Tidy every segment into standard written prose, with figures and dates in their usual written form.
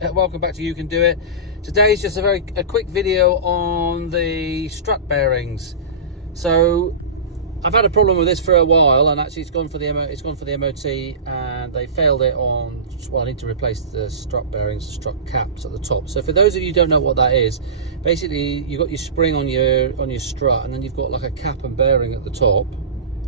Welcome back to You Can Do It. Today's just a quick video on the strut bearings. So I've had a problem with this for a while, and actually it's gone for the MOT, and they failed it on. Well, I need to replace the strut bearings, the strut caps at the top. So for those of you who don't know what that is, basically you've got your spring on your strut, and then you've got like a cap and bearing at the top.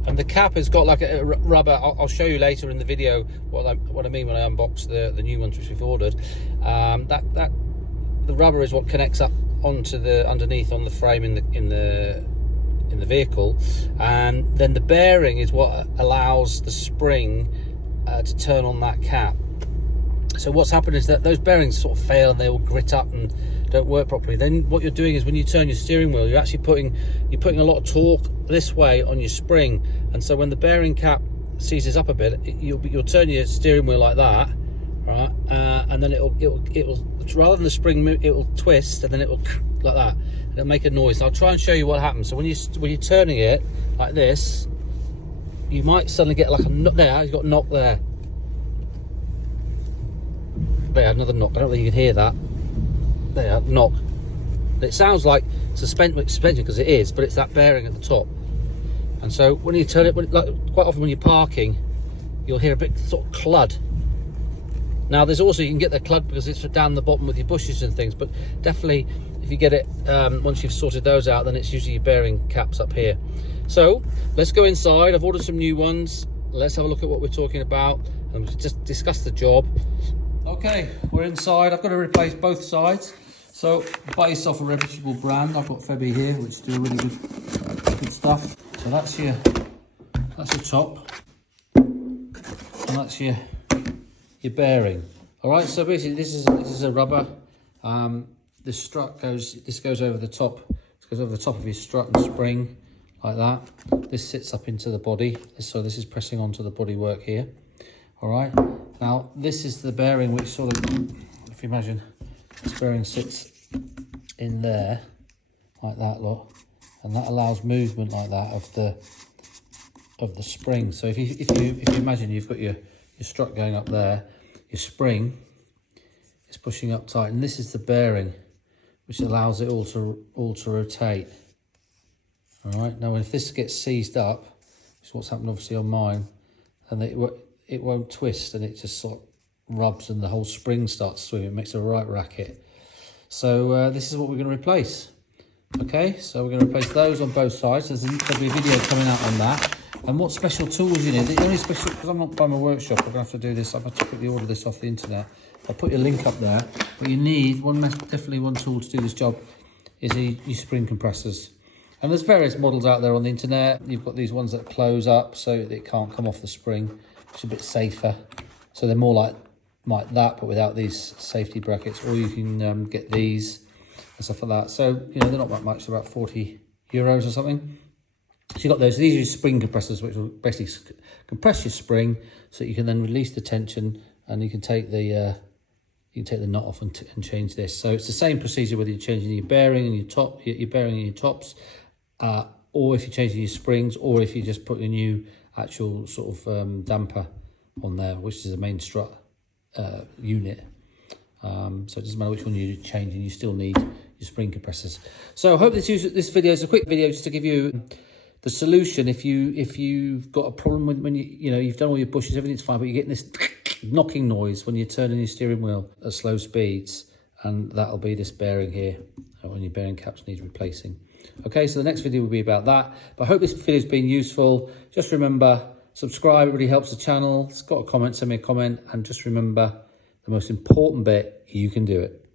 And the cap has got like a rubber. I'll show you later in the video what I mean when I unbox the new ones which we've ordered. The rubber is what connects up onto the underneath on the frame in the vehicle, and then the bearing is what allows the spring to turn on that cap. So what's happened is that those bearings sort of fail and they will grit up and don't work properly. Then what you're doing is when you turn your steering wheel, you're actually putting a lot of torque this way on your spring, and so when the bearing cap seizes up a bit, you'll turn your steering wheel like that, right? And then it'll rather than the spring move, it will twist, and then it will like that. It'll make a noise. And I'll try and show you what happens. So when you're turning it like this, you might suddenly get like a knock there. You've got a knock there. There, another knock. I don't think you can hear that. There, knock. It sounds like suspension because it is, but it's that bearing at the top. And so when you turn it, quite often when you're parking, you'll hear a bit sort of clud. Now there's also, you can get the clud because it's down the bottom with your bushes and things, but definitely if you get it, once you've sorted those out, then it's usually your bearing caps up here. So let's go inside. I've ordered some new ones. Let's have a look at what we're talking about and just discuss the job. Okay, we're inside. I've got to replace both sides. So buy yourself a reputable brand. I've got Febby here, which do really good stuff. So that's your top, and that's your bearing. All right. So basically, this is a rubber. The strut goes over the top. This goes over the top of your strut and spring like that. This sits up into the body. So this is pressing onto the bodywork here. All right. Now this is the bearing, which sort of, if you imagine, this bearing sits in there like that, look, and that allows movement like that of the spring. So if you imagine you've got your strut going up there, your spring is pushing up tight, and this is the bearing, which allows it all to rotate. All right. Now if this gets seized up, which is what's happened obviously on mine, and it won't twist, and it just sort of rubs and the whole spring starts swimming. It makes a right racket. So this is what we're going to replace. Okay, so we're going to replace those on both sides. There'll be a video coming out on that. And what special tools you need. The only special, because I'm not by my workshop, I'm going to have to do this. I've had to quickly order this off the internet. I'll put your link up there. But you need, definitely one tool to do this job is your spring compressors. And there's various models out there on the internet. You've got these ones that close up so that it can't come off the spring. It's a bit safer. So they're more like that, but without these safety brackets. Or you can get these and stuff like that. So, they're not that much, they're about €40 or something. So you've got those. These are your spring compressors, which will basically compress your spring so you can then release the tension, and you can take the knot off and change this. So it's the same procedure whether you're changing your bearing and your bearing and your tops, or if you're changing your springs, or if you just put a new actual sort of damper on there, which is the main strut unit. So it doesn't matter which one you're changing, you still need your spring compressors. So I hope this video is a quick video just to give you the solution if you've got a problem when you've done all your bushes, everything's fine, but you're getting this knocking noise when you're turning your steering wheel at slow speeds, and that'll be this bearing here when your bearing caps need replacing. Okay, so the next video will be about that, but I hope this video's been useful. Just remember, subscribe, it really helps the channel. It's got a comment, send me a comment, and just remember the most important bit, you can do it.